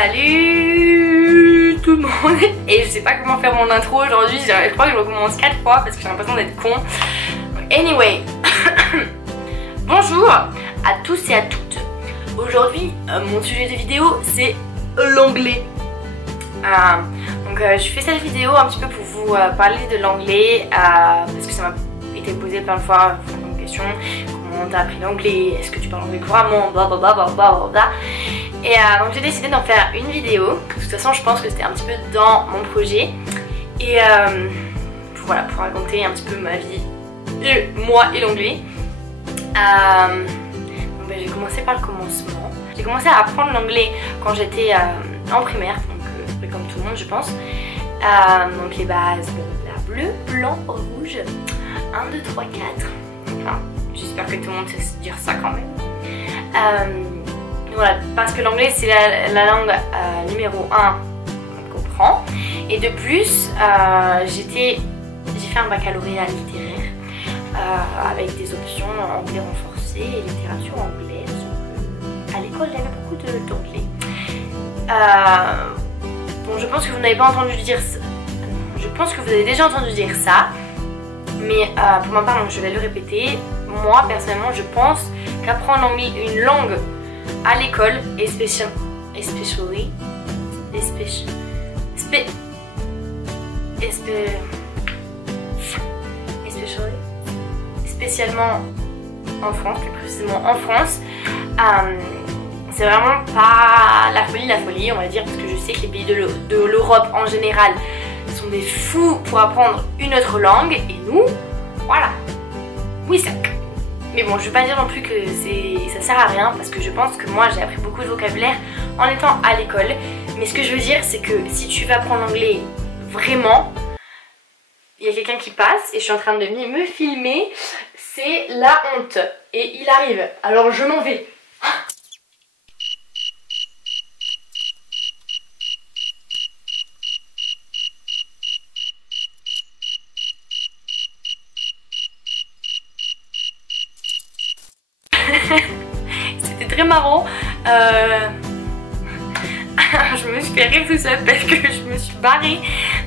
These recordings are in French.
Salut tout le monde. Et je sais pas comment faire mon intro aujourd'hui, je crois que je recommence 4 fois parce que j'ai l'impression d'être con. Anyway, bonjour à tous et à toutes. Aujourd'hui, mon sujet de vidéo c'est l'anglais. Donc je fais cette vidéo un petit peu pour vous parler de l'anglais parce que ça m'a été posé plein de fois une question. Comment t'as appris l'anglais? Est-ce que tu parles anglais couramment? Blablabla. Et donc j'ai décidé d'en faire une vidéo. De toute façon je pense que c'était un petit peu dans mon projet. Et voilà, pour raconter un petit peu ma vie, moi et l'anglais. J'ai commencé par le commencement. J'ai commencé à apprendre l'anglais quand j'étais en primaire, donc comme tout le monde je pense. Donc les bases, bleu, blanc, rouge, 1, 2, 3, 4. Enfin, j'espère que tout le monde sait dire ça quand même. Voilà, parce que l'anglais c'est la langue numéro 1 qu'on comprend. Et de plus, j'ai fait un baccalauréat littéraire avec des options anglais renforcé et littérature anglaise. À l'école, il y avait beaucoup d'anglais. Bon, je pense que vous n'avez pas entendu dire ça. Je pense que vous avez déjà entendu dire ça. Mais pour ma part, donc, je vais le répéter. Moi, personnellement, je pense qu'apprendre une langue à l'école et spécialement en France, plus précisément en France, c'est vraiment pas la folie on va dire, parce que je sais que les pays de l'Europe en général sont des fous pour apprendre une autre langue et nous, voilà, oui ça. Mais bon, je vais pas dire non plus que ça sert à rien parce que je pense que moi j'ai appris beaucoup de vocabulaire en étant à l'école. Mais ce que je veux dire c'est que si tu vas apprendre l'anglais vraiment, il y a quelqu'un qui passe et je suis en train de venir me filmer, c'est la honte. Et il arrive, alors je m'en vais. C'était très marrant. Je me suis fait rire tout seul parce que je me suis barrée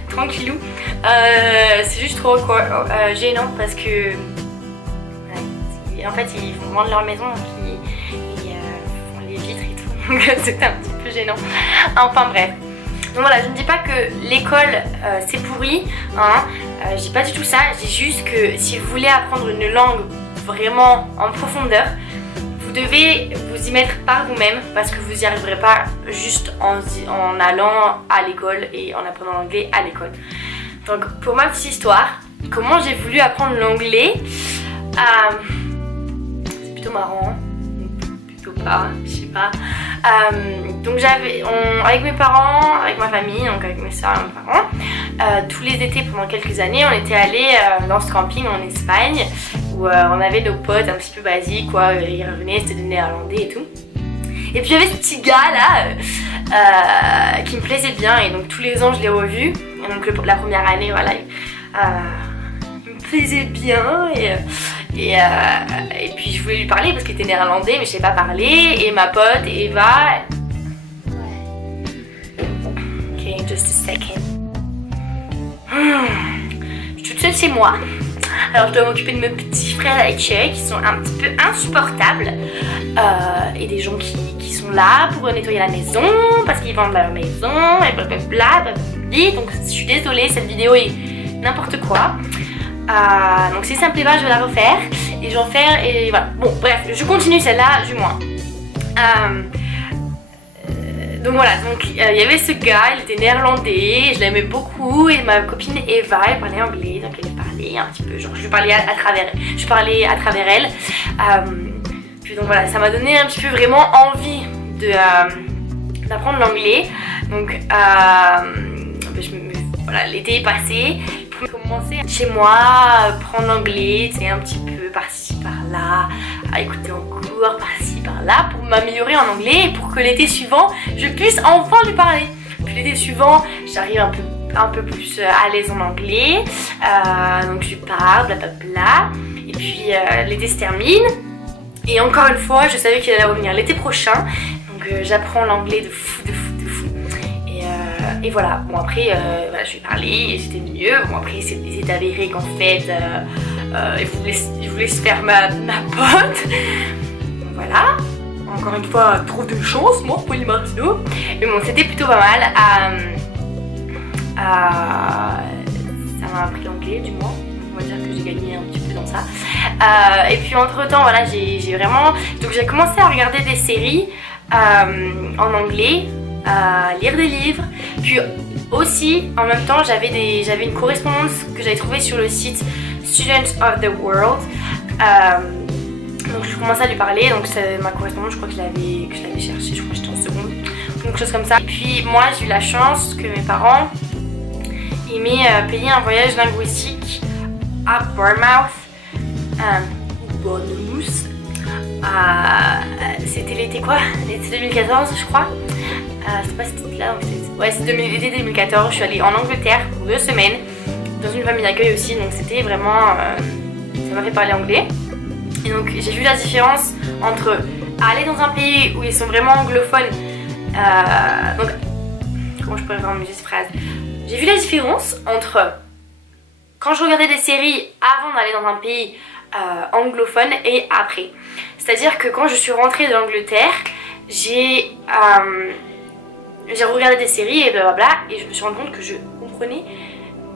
tranquillou. C'est juste trop gênant parce que en fait ils vont vendre leur maison, donc ils font les vitres et tout, donc c'était un petit peu gênant. Enfin bref. Donc voilà, je ne dis pas que l'école c'est pourri, hein. Je dis pas du tout ça, je dis juste que si vous voulez apprendre une langue vraiment en profondeur, vous devez vous y mettre par vous-même parce que vous n'y arriverez pas juste en allant à l'école et en apprenant l'anglais à l'école. Donc pour ma petite histoire, comment j'ai voulu apprendre l'anglais, c'est plutôt marrant, plutôt pas, je sais pas. Donc avec mes parents, avec ma famille, donc avec mes soeurs et mes parents, tous les étés pendant quelques années, on était allés dans ce camping en Espagne où on avait nos potes un petit peu basiques, quoi. Ils revenaient, c'était des néerlandais et tout. Et puis il y avait ce petit gars là qui me plaisait bien et donc tous les ans je l'ai revu. Et donc la première année, voilà, il me plaisait bien et puis je voulais lui parler parce qu'il était néerlandais mais je savais pas parler. Et ma pote Eva, ok, just a second. Je suis toute seule chez moi. Alors je dois m'occuper de mes petits frères avec qui sont un petit peu insupportables et des gens qui sont là pour nettoyer la maison parce qu'ils vendent leur maison et blablabla. Donc je suis désolée, cette vidéo est n'importe quoi. Donc si ça me plaît pas, je vais la refaire et j'en faire et voilà. Bon bref, je continue celle-là du moins. Donc voilà, donc il y avait ce gars, il était néerlandais, je l'aimais beaucoup et ma copine Eva, elle parlait anglais, donc elle parlait un petit peu, genre je parlais à travers elle. Puis donc voilà, ça m'a donné un petit peu vraiment envie d'apprendre l'anglais. Donc voilà, l'été est passé, pour commencer chez moi, prendre l'anglais, c'est un petit peu par-ci par-là, à écouter en cours, par-ci par-là, pour m'améliorer en anglais et pour que l'été suivant, je puisse enfin lui parler. Puis l'été suivant, j'arrive un peu plus à l'aise en anglais, donc je lui parle, blablabla, et puis l'été se termine, et encore une fois, je savais qu'il allait revenir l'été prochain, donc j'apprends l'anglais de fou. Et voilà, bon après voilà, je lui ai parlé et c'était mieux. Bon après il s'est avéré qu'en fait il voulait se faire ma pote. Voilà, encore une fois trop de chance moi pour les Martino. Mais bon c'était plutôt pas mal. Ça m'a appris l'anglais du moins. On va dire que j'ai gagné un petit peu dans ça. Et puis entre temps voilà j'ai vraiment... Donc j'ai commencé à regarder des séries en anglais, lire des livres. Puis aussi en même temps j'avais une correspondance que j'avais trouvée sur le site Students of the World. Donc je commençais à lui parler. Donc c'est ma correspondance, je crois que je l'avais cherchée, je crois que j'étais en seconde, quelque chose comme ça. Et puis moi j'ai eu la chance que mes parents ils m'aient payé un voyage linguistique à Bournemouth, Bournemouth. C'était l'été quoi? L'été 2014 je crois. C'est pas c'était là, ouais c'est l'été 2014. Je suis allée en Angleterre pour 2 semaines dans une famille d'accueil aussi, donc c'était vraiment ça m'a fait parler anglais. Et donc j'ai vu la différence entre aller dans un pays où ils sont vraiment anglophones. Donc comment je pourrais formuler cette phrase? J'ai vu la différence entre quand je regardais des séries avant d'aller dans un pays anglophone et après. C'est-à-dire que quand je suis rentrée de l'Angleterre, j'ai regardé des séries et blablabla et je me suis rendu compte que je comprenais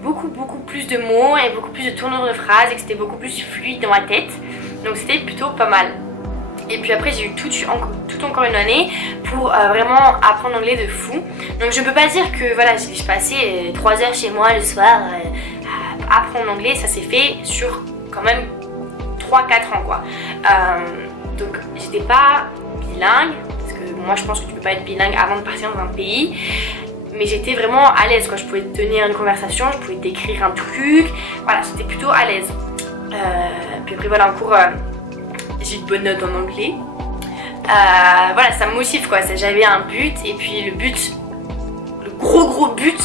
beaucoup plus de mots et beaucoup plus de tournures de phrases et que c'était beaucoup plus fluide dans ma tête. Donc c'était plutôt pas mal. Et puis après j'ai eu toute encore une année pour vraiment apprendre l'anglais de fou. Donc je ne peux pas dire que voilà, je passais 3 heures chez moi le soir à apprendre l'anglais. Ça s'est fait sur quand même 3-4 ans quoi. Donc j'étais pas bilingue, parce que moi je pense que tu peux pas être bilingue avant de partir dans un pays. Mais j'étais vraiment à l'aise quoi, je pouvais tenir une conversation, je pouvais t'écrire un truc. Voilà, j'étais plutôt à l'aise. Puis après voilà, en cours j'ai une bonne note en anglais. Voilà, ça me motive quoi, j'avais un but. Et puis le but, le gros but,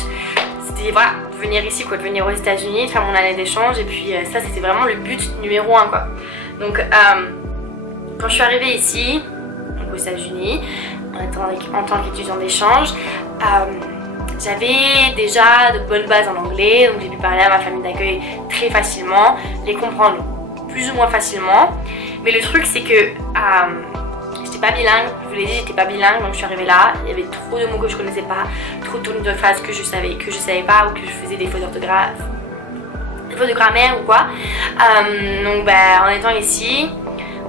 c'était voilà, de venir ici quoi, de venir aux États-Unis, de faire mon année d'échange. Et puis ça c'était vraiment le but numéro 1 quoi. Donc quand je suis arrivée ici, donc aux États-Unis, en tant qu'étudiant d'échange, j'avais déjà de bonnes bases en anglais, donc j'ai pu parler à ma famille d'accueil très facilement, les comprendre plus ou moins facilement. Mais le truc c'est que j'étais pas bilingue, je vous l'ai dit, j'étais pas bilingue, donc je suis arrivée là, il y avait trop de mots que je connaissais pas, trop de tournures de phrases que je savais pas, ou que je faisais des fautes d'orthographe, des fautes de grammaire ou quoi. Donc bah, en étant ici,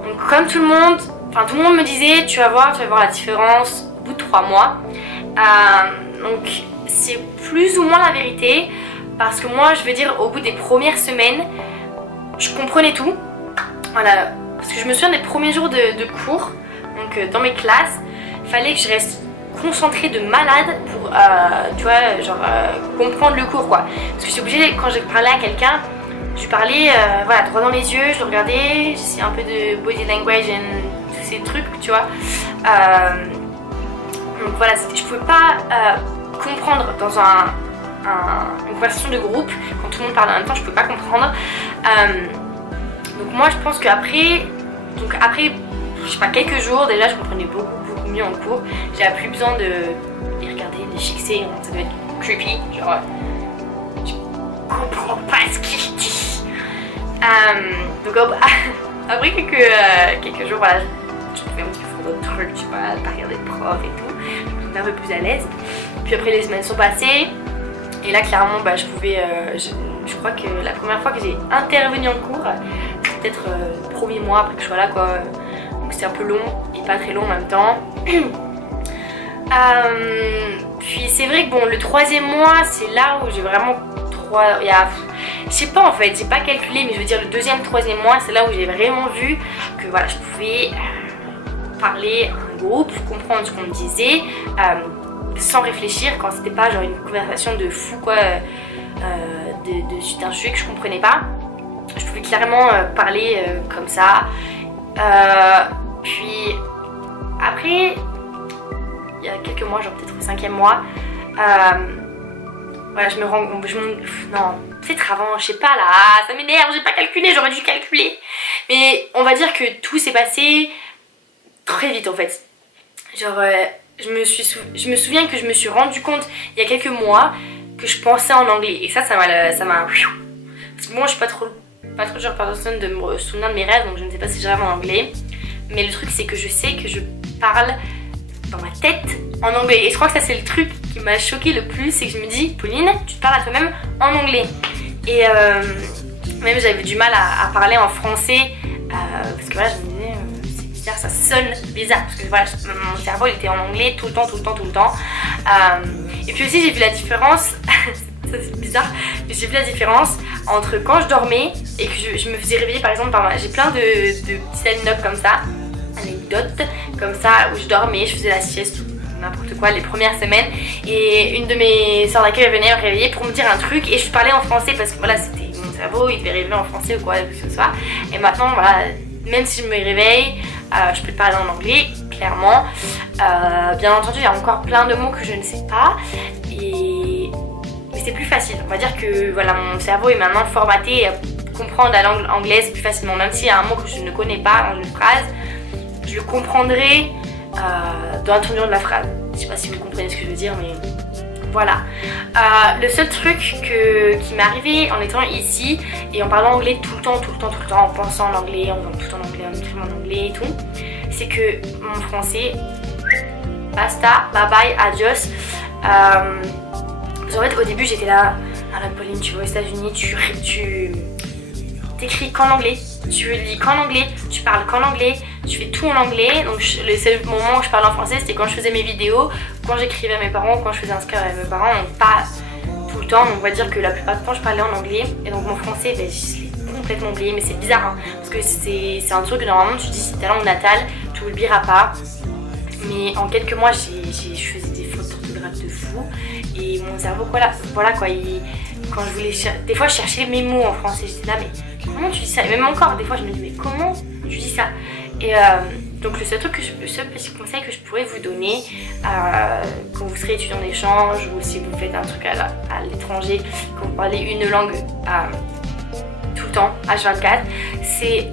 donc comme tout le monde me disait tu vas voir la différence au bout de 3 mois. Donc c'est plus ou moins la vérité, parce que moi je veux dire au bout des premières semaines je comprenais tout. Voilà, parce que je me souviens des premiers jours de cours, donc dans mes classes, il fallait que je reste concentrée de malade pour tu vois, genre comprendre le cours quoi. Parce que je suis obligée, quand je parlais à quelqu'un, je lui parlais voilà, droit dans les yeux, je le regardais, j'essayais un peu de body language et tous ces trucs, tu vois. Donc voilà, je pouvais pas comprendre dans une conversation de groupe, quand tout le monde parlait en même temps, je pouvais pas comprendre. Donc moi je pense qu'après, je sais pas, quelques jours déjà, je comprenais beaucoup mieux en cours. J'avais plus besoin de les regarder, de les fixer, ça devait être creepy, genre je comprends pas ce qu'il dit. Donc après quelques jours, voilà, je pouvais un petit peu faire d'autres trucs, tu vois, pas regarder le prof et tout, je me sentais un peu plus à l'aise. Puis après les semaines sont passées, et là clairement bah, je pouvais, je crois que la première fois que j'ai intervenu en cours, c'est peut-être le premier mois après que je sois là quoi. Donc c'était un peu long et pas très long en même temps. Puis c'est vrai que bon, le 3e mois c'est là où j'ai vraiment je sais pas en fait, j'ai pas calculé, mais je veux dire le 2e, 3e mois c'est là où j'ai vraiment vu que voilà, je pouvais parler à un groupe, comprendre ce qu'on me disait sans réfléchir, quand c'était pas genre une conversation de fou quoi, d'un sujet que je comprenais pas. Je pouvais clairement parler comme ça. Puis après, il y a quelques mois, genre peut-être au 5e mois, voilà, je me rends compte, non, peut-être avant, je sais pas là, ça m'énerve, j'ai pas calculé, j'aurais dû calculer. Mais on va dire que tout s'est passé très vite en fait. Genre je me souviens que je me suis rendu compte il y a quelques mois que je pensais en anglais et ça m'a parce que moi je suis pas trop le genre de personne de me souvenir de mes rêves, donc je ne sais pas si je rêve en anglais, mais le truc c'est que je sais que je parle dans ma tête en anglais et je crois que ça c'est le truc qui m'a choqué le plus, c'est que je me dis Pauline, tu te parles à toi-même en anglais et même j'avais du mal à parler en français parce que voilà je me disais c'est bizarre, ça sonne bizarre parce que voilà mon cerveau il était en anglais tout le temps et puis aussi j'ai vu la différence ça c'est bizarre, mais j'ai vu la différence entre quand je dormais et que je me faisais réveiller par exemple par j'ai plein de petites anecdotes comme ça où je dormais, je faisais la sieste ou n'importe quoi les premières semaines et une de mes soeurs d'accueil venait me réveiller pour me dire un truc et je parlais en français parce que voilà c'était mon cerveau, il devait réveiller en français ou quoi que ce soit et maintenant voilà même si je me réveille je peux te parler en anglais clairement bien entendu il y a encore plein de mots que je ne sais pas mais c'est plus facile, on va dire que voilà mon cerveau est maintenant formaté à comprendre la langue anglaise plus facilement, même s'il y a un mot que je ne connais pas dans une phrase je le comprendrai dans la tournure de la phrase. Je sais pas si vous comprenez ce que je veux dire, mais voilà. Le seul truc qui m'est arrivé en étant ici et en parlant anglais tout le temps, en pensant en anglais, en faisant tout en anglais, en écrivant en anglais et tout, c'est que mon français, basta, bye bye, adios. En fait, au début, j'étais là, ah, Pauline, tu vas aux États-Unis, tu t'écris qu'en anglais, tu lis qu'en anglais, tu parles qu'en anglais, tu fais tout en anglais. Donc le seul moment où je parlais en français c'était quand je faisais mes vidéos, quand j'écrivais à mes parents, quand je faisais un Skype avec mes parents, donc pas tout le temps. Donc on va dire que la plupart du temps je parlais en anglais et donc mon français je l'ai complètement oublié, mais c'est bizarre hein, parce que c'est un truc que normalement tu dis c'est ta langue natale, tu l'oublieras pas. Mais en quelques mois je faisais des fautes d'orthographe de fou et mon cerveau voilà quoi, quand je voulais des fois je cherchais mes mots en français, j'étais là mais comment tu dis ça, et même encore des fois je me dis mais comment tu dis ça. Et donc le seul petit conseil que je pourrais vous donner quand vous serez étudiant d'échange ou si vous faites un truc à l'étranger, quand vous parlez une langue tout le temps, H24, c'est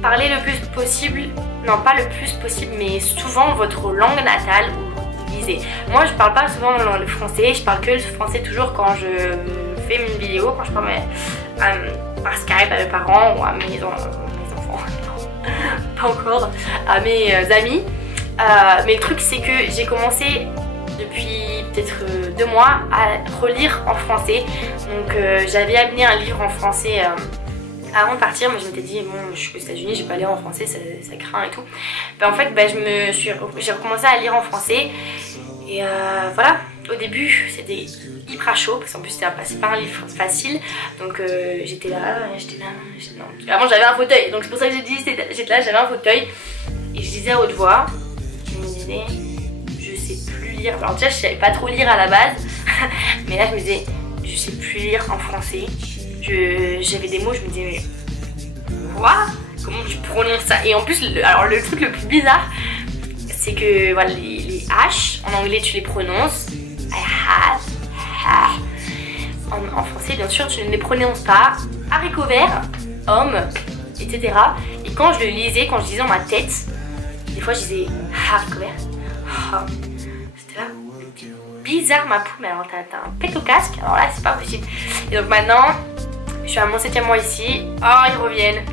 parler le plus possible, non pas le plus possible mais souvent votre langue natale ou lisez. Moi je parle pas souvent le français, je parle que le français toujours quand je fais une vidéo, quand je parle par Skype à mes parents ou à mes enfants, pas encore, à mes amis. Mais le truc c'est que j'ai commencé depuis peut-être 2 mois à relire en français. Donc j'avais amené un livre en français avant de partir, mais je m'étais dit bon je suis aux États-Unis, je vais pas lire en français, ça craint et tout. En fait j'ai recommencé à lire en français et voilà. Au début c'était hyper chaud parce qu'en plus c'est pas un livre facile, donc j'étais là, non. Avant j'avais un fauteuil, donc c'est pour ça que j'ai dit j'étais là, j'avais un fauteuil et je disais à haute voix, je me disais je sais plus lire. Alors déjà je savais pas trop lire à la base mais là je me disais je sais plus lire en français, j'avais des mots, je me disais mais quoi, comment tu prononces ça. Et en plus alors le truc le plus bizarre c'est que voilà les H en anglais tu les prononces en français bien sûr tu ne les prononces pas, haricots verts, homme, etc. Et quand je le lisais, quand je disais dans ma tête, des fois je disais haricots verts, c'était là bizarre ma poule, mais alors t'as un pet au casque, alors là c'est pas possible. Et donc maintenant je suis à mon 7e mois ici, oh ils reviennent.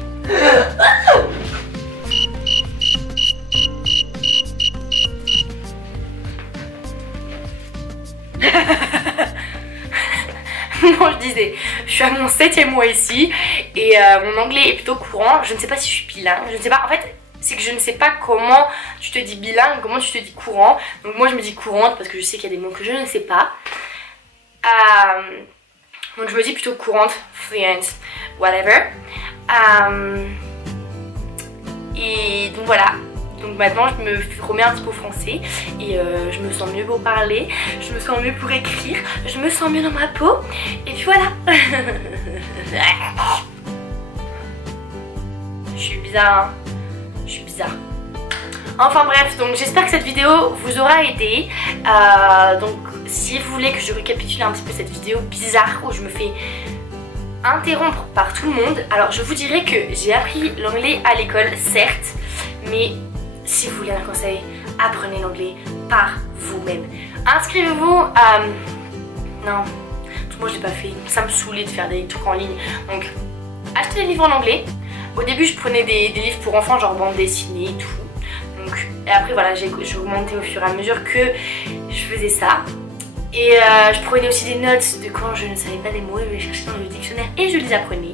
Non, je disais, je suis à mon 7e mois ici et mon anglais est plutôt courant. Je ne sais pas si je suis bilingue, je ne sais pas. En fait, c'est que je ne sais pas comment tu te dis bilingue, comment tu te dis courant. Donc moi je me dis courante parce que je sais qu'il y a des mots que je ne sais pas. Donc je me dis plutôt courante, fluent, whatever. Et donc voilà. Donc maintenant je me remets un petit peu au français et je me sens mieux pour parler, je me sens mieux pour écrire, je me sens mieux dans ma peau et puis voilà. Je suis bizarre hein. Je suis bizarre. Enfin bref, donc j'espère que cette vidéo vous aura aidé. Donc si vous voulez que je récapitule un petit peu cette vidéo bizarre où je me fais interrompre par tout le monde, alors je vous dirais que j'ai appris l'anglais à l'école certes, mais si vous voulez un conseil, apprenez l'anglais par vous-même. Inscrivez-vous à... Non, moi je l'ai pas fait, ça me saoulait de faire des trucs en ligne. Donc achetez des livres en anglais. Au début je prenais des livres pour enfants, genre bande dessinée et tout. Donc, et après voilà, j'ai augmenté au fur et à mesure que je faisais ça. Et je prenais aussi des notes de quand je ne savais pas des mots, je les cherchais dans le dictionnaire et je les apprenais.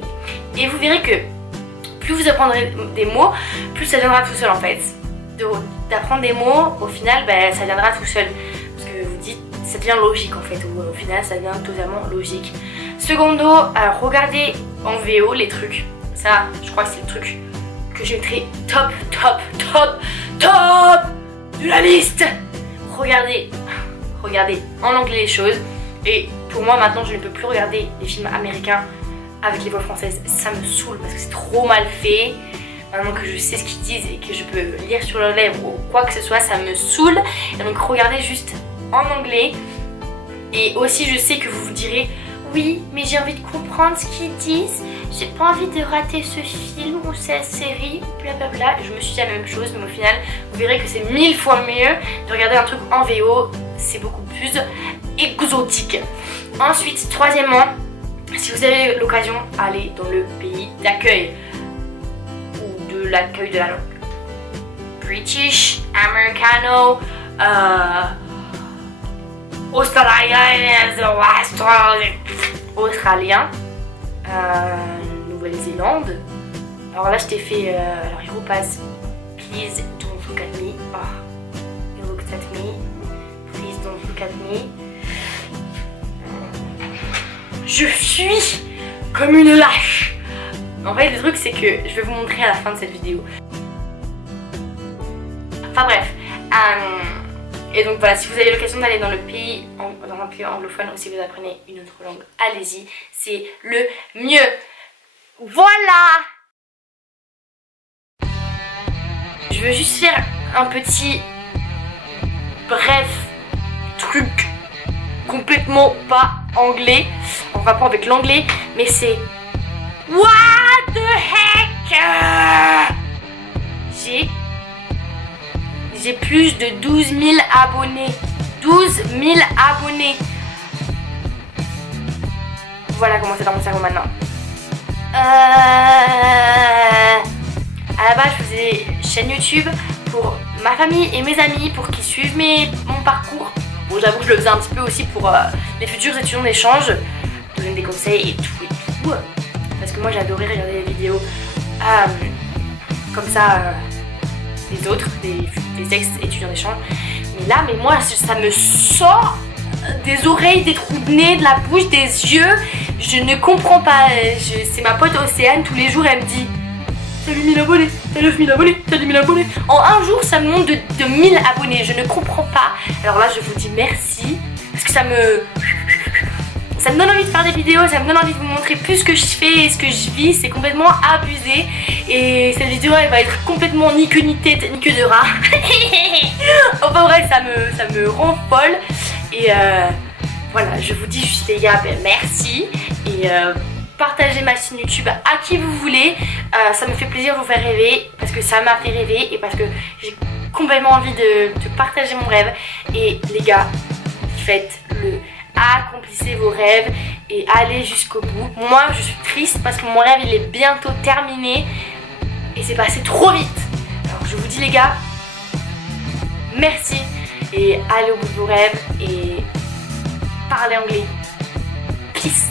Et vous verrez que plus vous apprendrez des mots, plus ça viendra tout seul en fait. D'apprendre des mots, au final, ben, ça viendra tout seul. Parce que vous dites, ça devient logique en fait. Au final, ça devient totalement logique. Secondo, regardez en VO les trucs. Ça, je crois que c'est le truc que je mettrai top de la liste. Regardez en anglais les choses. Et pour moi, maintenant, je ne peux plus regarder les films américains avec les voix françaises. Ça me saoule parce que c'est trop mal fait. Maintenant que je sais ce qu'ils disent et que je peux lire sur leurs lèvres ou quoi que ce soit, ça me saoule. Et donc regardez juste en anglais. Et aussi je sais que vous vous direz oui mais j'ai envie de comprendre ce qu'ils disent, j'ai pas envie de rater ce film ou cette série, blablabla. Je me suis dit la même chose, mais au final vous verrez que c'est 1000 fois mieux de regarder un truc en VO. C'est beaucoup plus exotique. Ensuite, troisièmement, si vous avez l'occasion, allez dans le pays d'accueil ou de l'accueil de la langue. British, Americano, Australien, Nouvelle-Zélande. Alors là je t'ai fait, alors il repasse. Please don't look at me. Oh, you looked at me. Please don't look at me. Je suis comme une lâche. En fait le truc c'est que je vais vous montrer à la fin de cette vidéo. Enfin bref. Et donc voilà, si vous avez l'occasion d'aller dans un pays anglophone ou si vous apprenez une autre langue, allez-y, c'est le mieux. Voilà. Je veux juste faire un petit bref truc complètement pas anglais, en rapport avec l'anglais, mais c'est what the heck. J'ai plus de 12 000 abonnés. 12 000 abonnés. Voilà comment c'est dans mon cerveau maintenant. À la base, je faisais chaîne YouTube pour ma famille et mes amis, pour qu'ils suivent mon parcours. Bon, j'avoue que je le faisais un petit peu aussi pour les futurs étudiants d'échange, donner des conseils et tout. Parce que moi, j'adorais regarder des vidéos comme ça. Les autres, des ex-étudiants d'échange. Mais moi, ça me sort des oreilles, des trous de nez, de la bouche, des yeux. Je ne comprends pas. C'est ma pote Océane, tous les jours, elle me dit t'as 8 000 abonnés, t'as 9 000 abonnés, t'as 10 000 abonnés. En un jour, ça me monte de 1000 abonnés. Je ne comprends pas. Alors là, je vous dis merci. Parce que ça me donne envie de faire des vidéos, ça me donne envie de vous montrer plus ce que je fais et ce que je vis. C'est complètement abusé. Et cette vidéo elle va être complètement ni queue ni tête ni queue de rat. Enfin bref, ça me rend folle. Et voilà, je vous dis juste les gars, merci. Et partagez ma chaîne YouTube à qui vous voulez. Ça me fait plaisir de vous faire rêver parce que ça m'a fait rêver et parce que j'ai complètement envie de partager mon rêve. Et les gars, faites-le. Accomplissez vos rêves et allez jusqu'au bout. Moi je suis triste parce que mon rêve il est bientôt terminé et c'est passé trop vite. Alors je vous dis les gars, merci et allez au bout de vos rêves et parlez anglais. Peace.